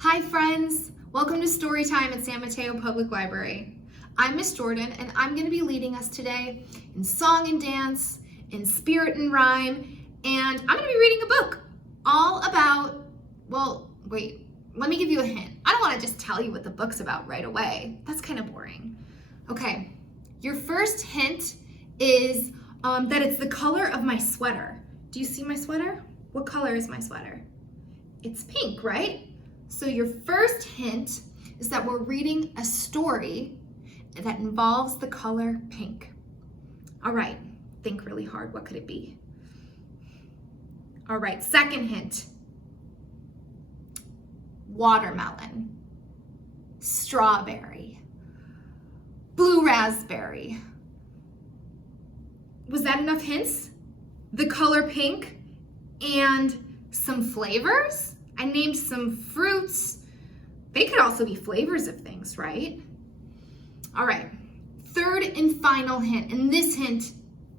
Hi friends, welcome to Storytime at San Mateo Public Library. I'm Miss Jordan and I'm going to be leading us today in song and dance, in spirit and rhyme, and I'm going to be reading a book all about, let me give you a hint. I don't want to just tell you what the book's about right away. That's kind of boring. Okay, your first hint is that it's the color of my sweater. Do you see my sweater? What color is my sweater? It's pink, right? So your first hint is that we're reading a story that involves the color pink. All right, think really hard. What could it be? All right, second hint. Watermelon, strawberry, blue raspberry. Was that enough hints? The color pink and some flavors? I named some fruits. They could also be flavors of things, right? All right, third and final hint. And this hint,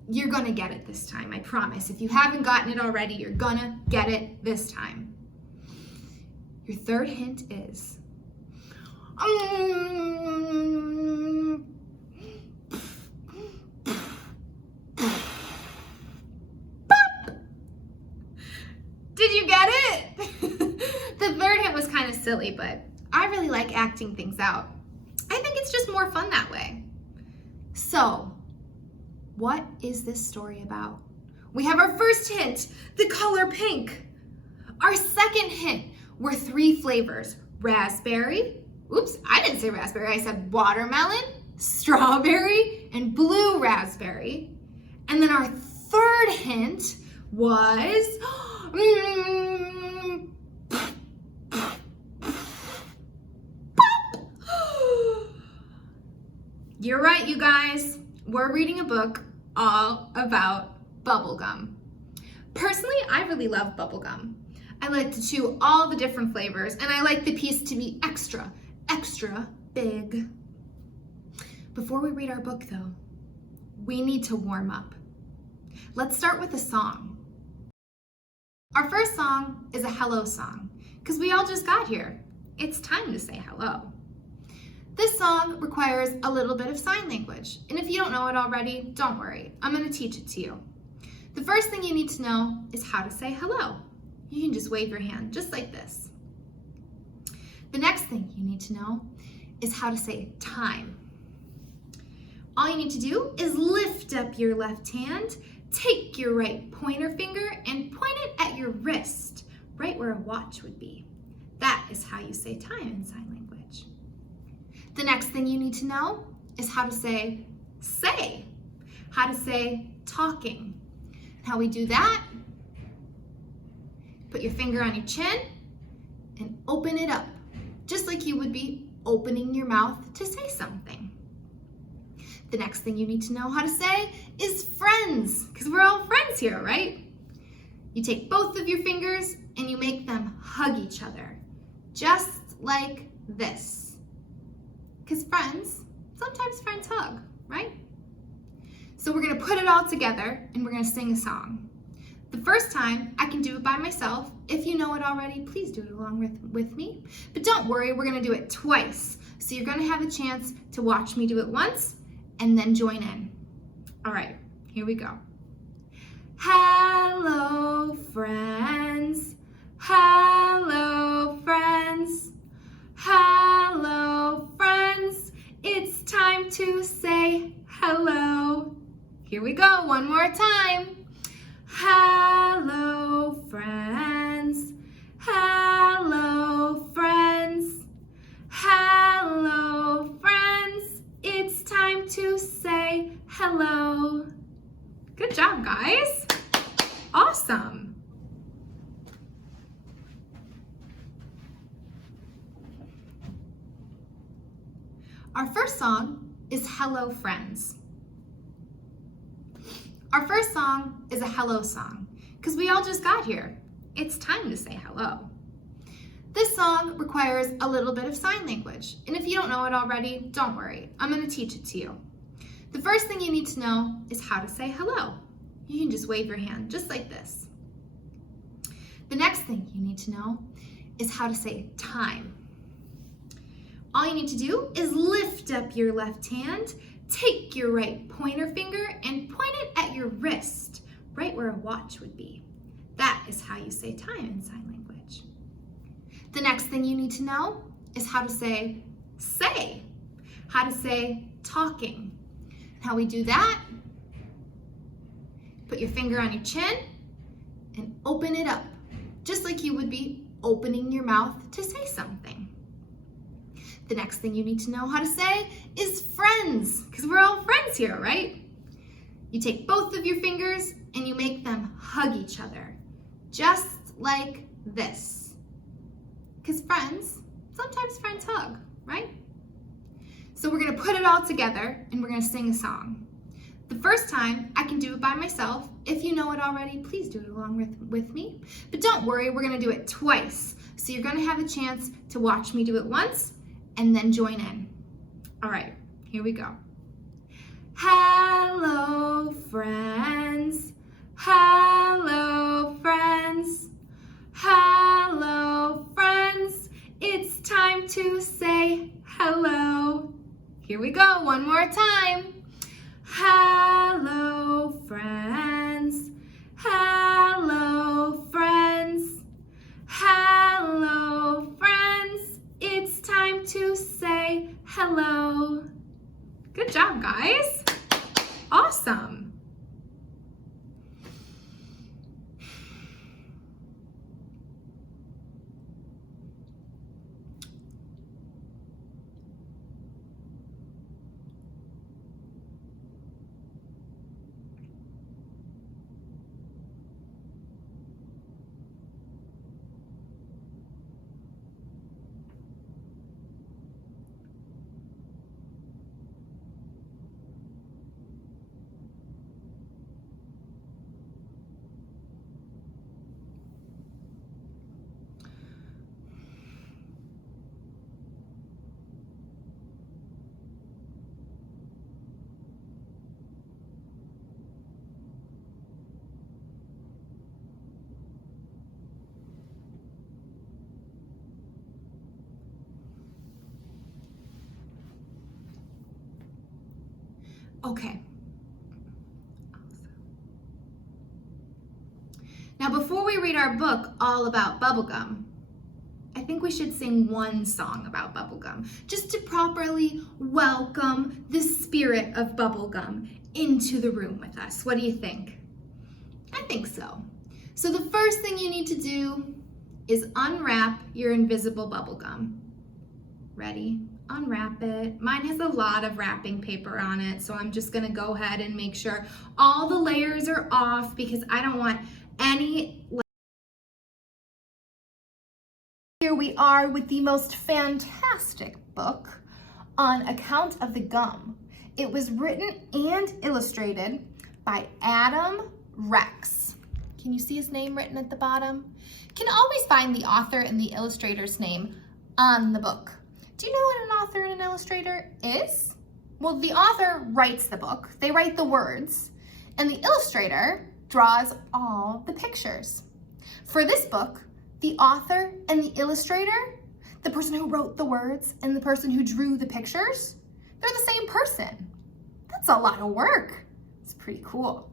you're gonna get it this time, I promise. If you haven't gotten it already, you're gonna get it this time. Your third hint is, Did you get it? The third hint was kind of silly, but I really like acting things out. I think it's just more fun that way. So, what is this story about? We have our first hint, the color pink. Our second hint were three flavors: raspberry, oops, I didn't say raspberry, I said watermelon, strawberry, and blue raspberry. And then our third hint was, You're right, you guys. We're reading a book all about bubblegum. Personally, I really love bubblegum. I like to chew all the different flavors, and I like the piece to be extra, extra big. Before we read our book, though, we need to warm up. Let's start with a song. Our first song is a hello song, because we all just got here. It's time to say hello. This song requires a little bit of sign language, and if you don't know it already, don't worry. I'm going to teach it to you. The first thing you need to know is how to say hello. You can just wave your hand, just like this. The next thing you need to know is how to say time. All you need to do is lift up your left hand, take your right pointer finger, and point it at your wrist, right where a watch would be. That is how you say time in sign language. The next thing you need to know is how to say, how to say talking. How we do that, put your finger on your chin and open it up, just like you would be opening your mouth to say something. The next thing you need to know how to say is friends, because we're all friends here, right? You take both of your fingers and you make them hug each other, just like this. Because sometimes friends hug, right? So we're gonna put it all together and we're gonna sing a song. The first time, I can do it by myself. If you know it already, please do it along with me. But don't worry, we're gonna do it twice. So you're gonna have a chance to watch me do it once and then join in. All right, here we go. Hello, friends. Hello, friends. Hello, friends. It's time to say hello. Here we go, one more time. Hello, friends. Hello, friends. Hello, friends. It's time to say hello. Good job, guys. Awesome. Our first song is Hello, Friends. Our first song is a hello song, because we all just got here. It's time to say hello. This song requires a little bit of sign language, and if you don't know it already, don't worry. I'm going to teach it to you. The first thing you need to know is how to say hello. You can just wave your hand, just like this. The next thing you need to know is how to say time. All you need to do is lift up your left hand, take your right pointer finger and point it at your wrist, right where a watch would be. That is how you say time in sign language. The next thing you need to know is how to say, how to say talking. How we do that, put your finger on your chin and open it up, just like you would be opening your mouth to say something. The next thing you need to know how to say is friends, because we're all friends here, right? You take both of your fingers and you make them hug each other, just like this. Because sometimes friends hug, right? So we're gonna put it all together and we're gonna sing a song. The first time, I can do it by myself. If you know it already, please do it along with me. But don't worry, we're gonna do it twice. So you're gonna have a chance to watch me do it once and then join in. All right, here we go. Hello, friends. Hello, friends. Hello, friends. It's time to say hello. Here we go, one more time. Hello, friends. Hello, friends. Hello, friends. It's time to say hello. Good job, guys. Awesome. Okay. Now, before we read our book all about bubblegum, I think we should sing one song about bubblegum, just to properly welcome the spirit of bubblegum into the room with us. What do you think? I think so. So the first thing you need to do is unwrap your invisible bubblegum. Ready? Unwrap it. Mine has a lot of wrapping paper on it, so I'm just gonna go ahead and make sure all the layers are off because I don't want any. Here we are with the most fantastic book on account of the gum. It was written and illustrated by Adam Rex. Can you see his name written at the bottom? You can always find the author and the illustrator's name on the book. Do you know what an author and an illustrator is? Well, the author writes the book, they write the words, and the illustrator draws all the pictures. For this book, the author and the illustrator, the person who wrote the words and the person who drew the pictures, they're the same person. That's a lot of work. It's pretty cool.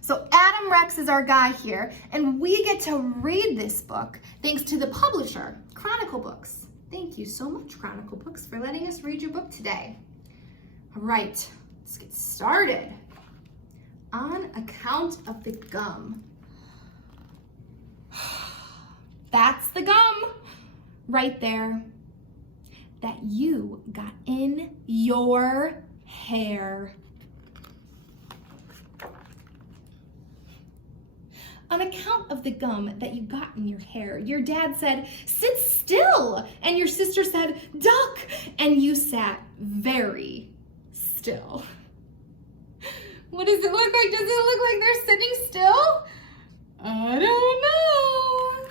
So Adam Rex is our guy here, and we get to read this book thanks to the publisher, Chronicle Books. Thank you so much, Chronicle Books, for letting us read your book today. All right, let's get started. On account of the gum. That's the gum right there that you got in your hair. On account of the gum that you got in your hair, your dad said, "Sit still," and your sister said, "Duck," and you sat very still. What does it look like? Does it look like they're sitting still? I don't know.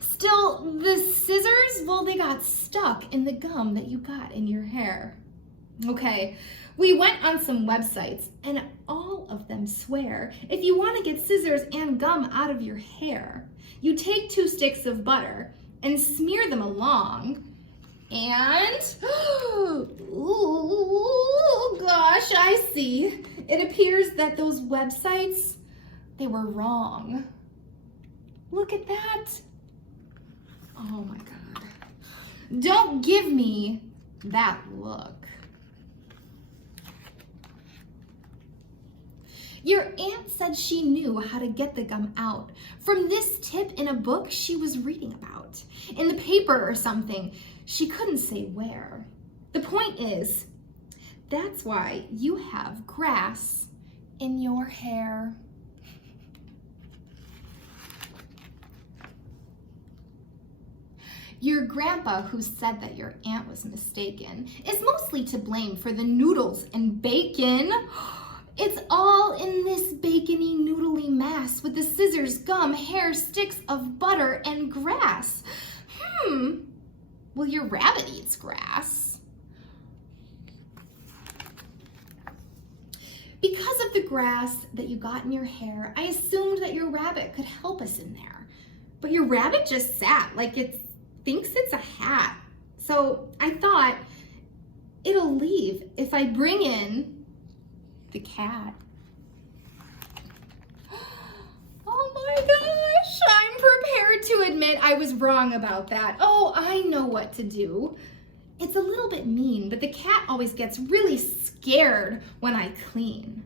Still, the scissors, well, they got stuck in the gum that you got in your hair. Okay, we went on some websites and all of them swear if you want to get scissors and gum out of your hair, You take 2 sticks of butter and smear them along, and, oh gosh, I see. It appears that those websites, they were wrong. Look at that. Oh my God. Don't give me that look. Your aunt said she knew how to get the gum out from this tip in a book she was reading about, in the paper or something. She couldn't say where. The point is, that's why you have grass in your hair. Your grandpa, who said that your aunt was mistaken, is mostly to blame for the noodles and bacon. It's all in this bacony, noodly mass with the scissors, gum, hair, sticks of butter, and grass. Well, your rabbit eats grass. Because of the grass that you got in your hair, I assumed that your rabbit could help us in there. But your rabbit just sat like it thinks it's a hat. So I thought it'll leave if I bring in the cat. Oh my gosh, I'm prepared to admit I was wrong about that. Oh, I know what to do. It's a little bit mean, but the cat always gets really scared when I clean.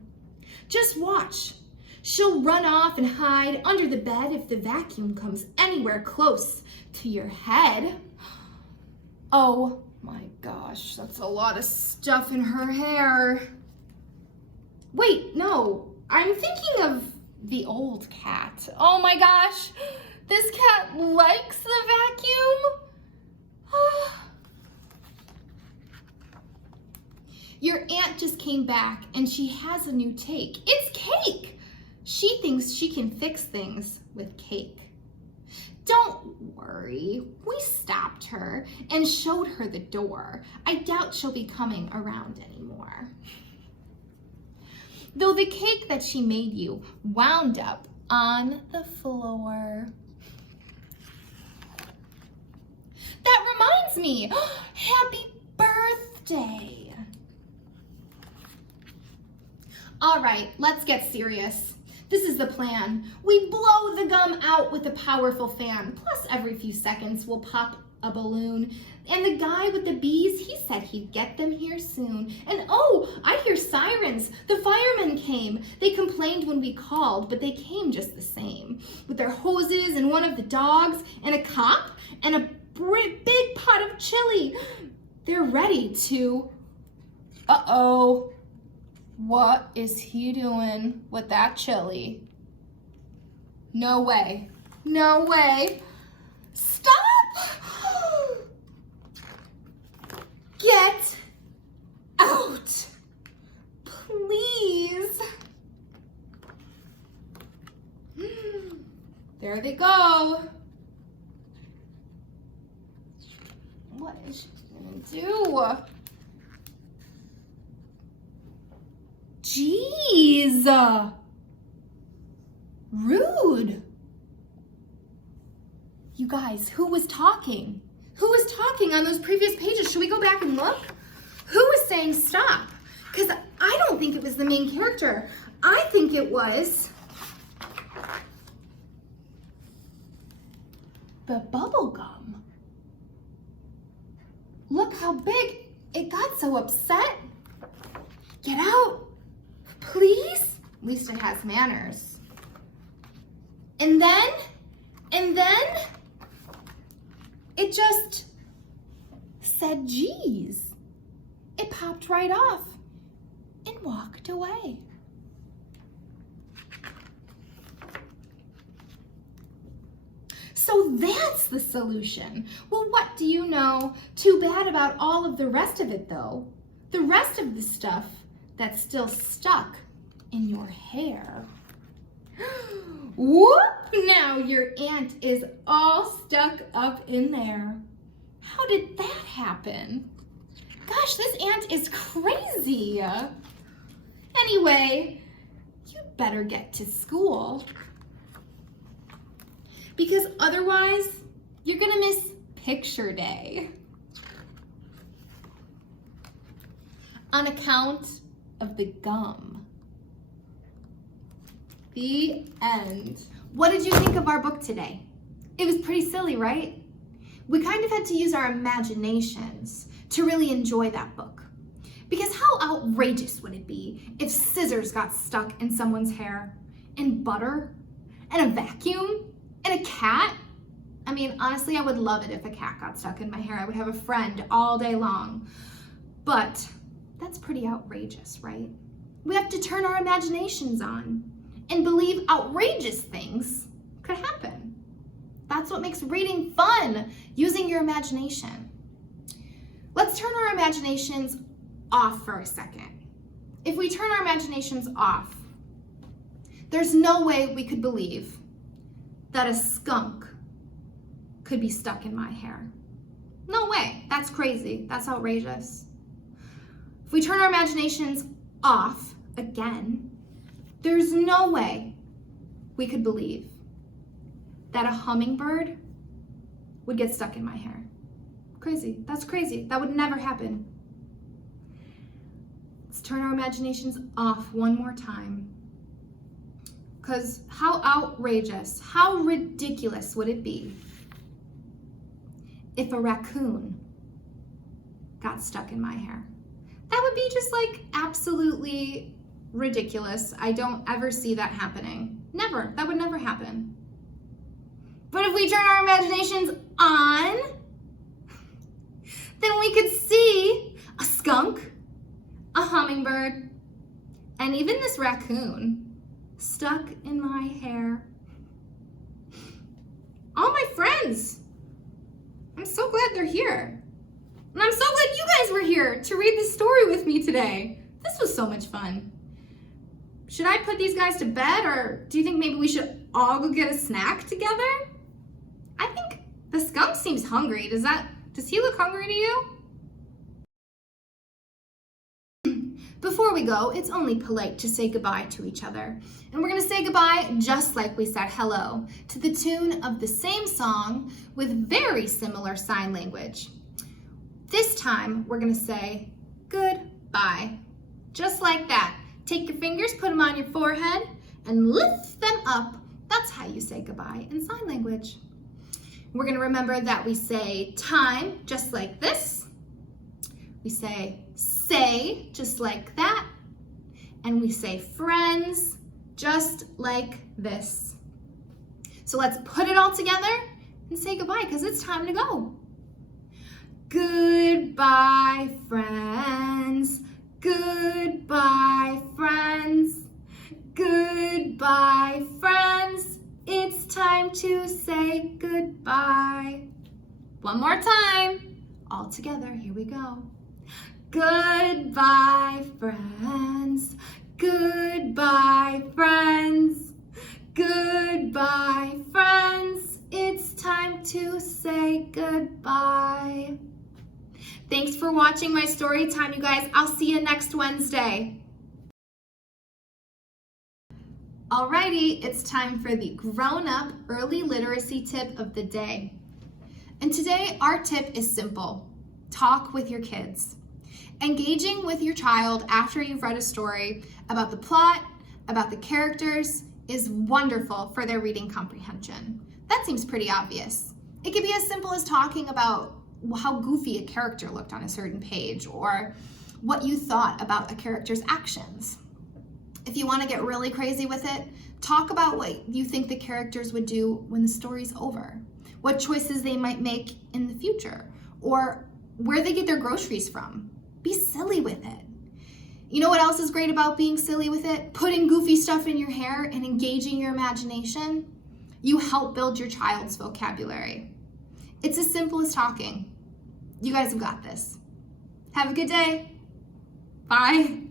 Just watch. She'll run off and hide under the bed if the vacuum comes anywhere close to your head. Oh my gosh, that's a lot of stuff in her hair. Wait, no, I'm thinking of the old cat. Oh my gosh, this cat likes the vacuum. Your aunt just came back and she has a new take. It's cake. She thinks she can fix things with cake. Don't worry, we stopped her and showed her the door. I doubt she'll be coming around anymore. Though the cake that she made you wound up on the floor. That reminds me, happy birthday. All right, let's get serious. This is the plan. We blow the gum out with a powerful fan. Plus, every few seconds, we'll pop a balloon. And the guy with the bees, he said he'd get them here soon. And oh, I hear sirens. The firemen came. They complained when we called, but they came just the same. With their hoses and one of the dogs and a cop and a big pot of chili. They're ready to... Uh-oh. What is he doing with that chili? No way. No way. Stop! Get out. Please. There they go. What is she gonna do? Jeez. Rude. You guys, who was talking? Who was talking on those previous pages? Should we go back and look? Who was saying stop? Because I don't think it was the main character. I think it was the bubble gum. Look how big it got so upset. Get out, please. At least it has manners. And then it just said, geez. It popped right off and walked away. So that's the solution. Well, what do you know? Too bad about all of the rest of it, though. The rest of the stuff that's still stuck in your hair. Whoop! Now your aunt is all stuck up in there. How did that happen? Gosh, this aunt is crazy. Anyway, you better get to school. because otherwise you're gonna miss picture day. On account of the gum. The end. What did you think of our book today? It was pretty silly, right? We kind of had to use our imaginations to really enjoy that book. Because how outrageous would it be if scissors got stuck in someone's hair, and butter, and a vacuum, and a cat? I mean, honestly, I would love it if a cat got stuck in my hair. I would have a friend all day long. But that's pretty outrageous, right? We have to turn our imaginations on and believe outrageous things could happen. That's what makes reading fun, using your imagination. Let's turn our imaginations off for a second. If we turn our imaginations off, there's no way we could believe that a skunk could be stuck in my hair. No way. That's crazy. That's outrageous. If we turn our imaginations off again, there's no way we could believe that a hummingbird would get stuck in my hair. Crazy. That's crazy. That would never happen. Let's turn our imaginations off one more time. Because how outrageous, how ridiculous would it be if a raccoon got stuck in my hair? That would be just like absolutely ridiculous. I don't ever see that happening. Never. That would never happen. But if we turn our imaginations on, then we could see a skunk, a hummingbird, and even this raccoon stuck in my hair. All my friends. I'm so glad they're here. And I'm so glad you guys were here to read this story with me today. This was so much fun. Should I put these guys to bed, or do you think maybe we should all go get a snack together? I think the skunk seems hungry. Does he look hungry to you? Before we go, it's only polite to say goodbye to each other. And we're gonna say goodbye just like we said hello, to the tune of the same song with very similar sign language. This time, we're gonna say goodbye. Just like that. Take your fingers, put them on your forehead, and lift them up. That's how you say goodbye in sign language. We're gonna remember that we say time just like this. We say just like that. And we say friends just like this. So let's put it all together and say goodbye, because it's time to go. Goodbye, friends. Goodbye, friends. Goodbye, friends. It's time to say goodbye. One more time. All together, here we go. Goodbye, friends. Goodbye, friends. Goodbye, friends. It's time to say goodbye. Thanks for watching my story time, you guys. I'll see you next Wednesday. Alrighty, it's time for the grown-up early literacy tip of the day. And today, our tip is simple. Talk with your kids. Engaging with your child after you've read a story about the plot, about the characters, is wonderful for their reading comprehension. That seems pretty obvious. It could be as simple as talking about how goofy a character looked on a certain page, or what you thought about a character's actions. If you want to get really crazy with it, talk about what you think the characters would do when the story's over, what choices they might make in the future, or where they get their groceries from. Be silly with it. You know what else is great about being silly with it? Putting goofy stuff in your hair and engaging your imagination. You help build your child's vocabulary. It's as simple as talking. You guys have got this. Have a good day. Bye.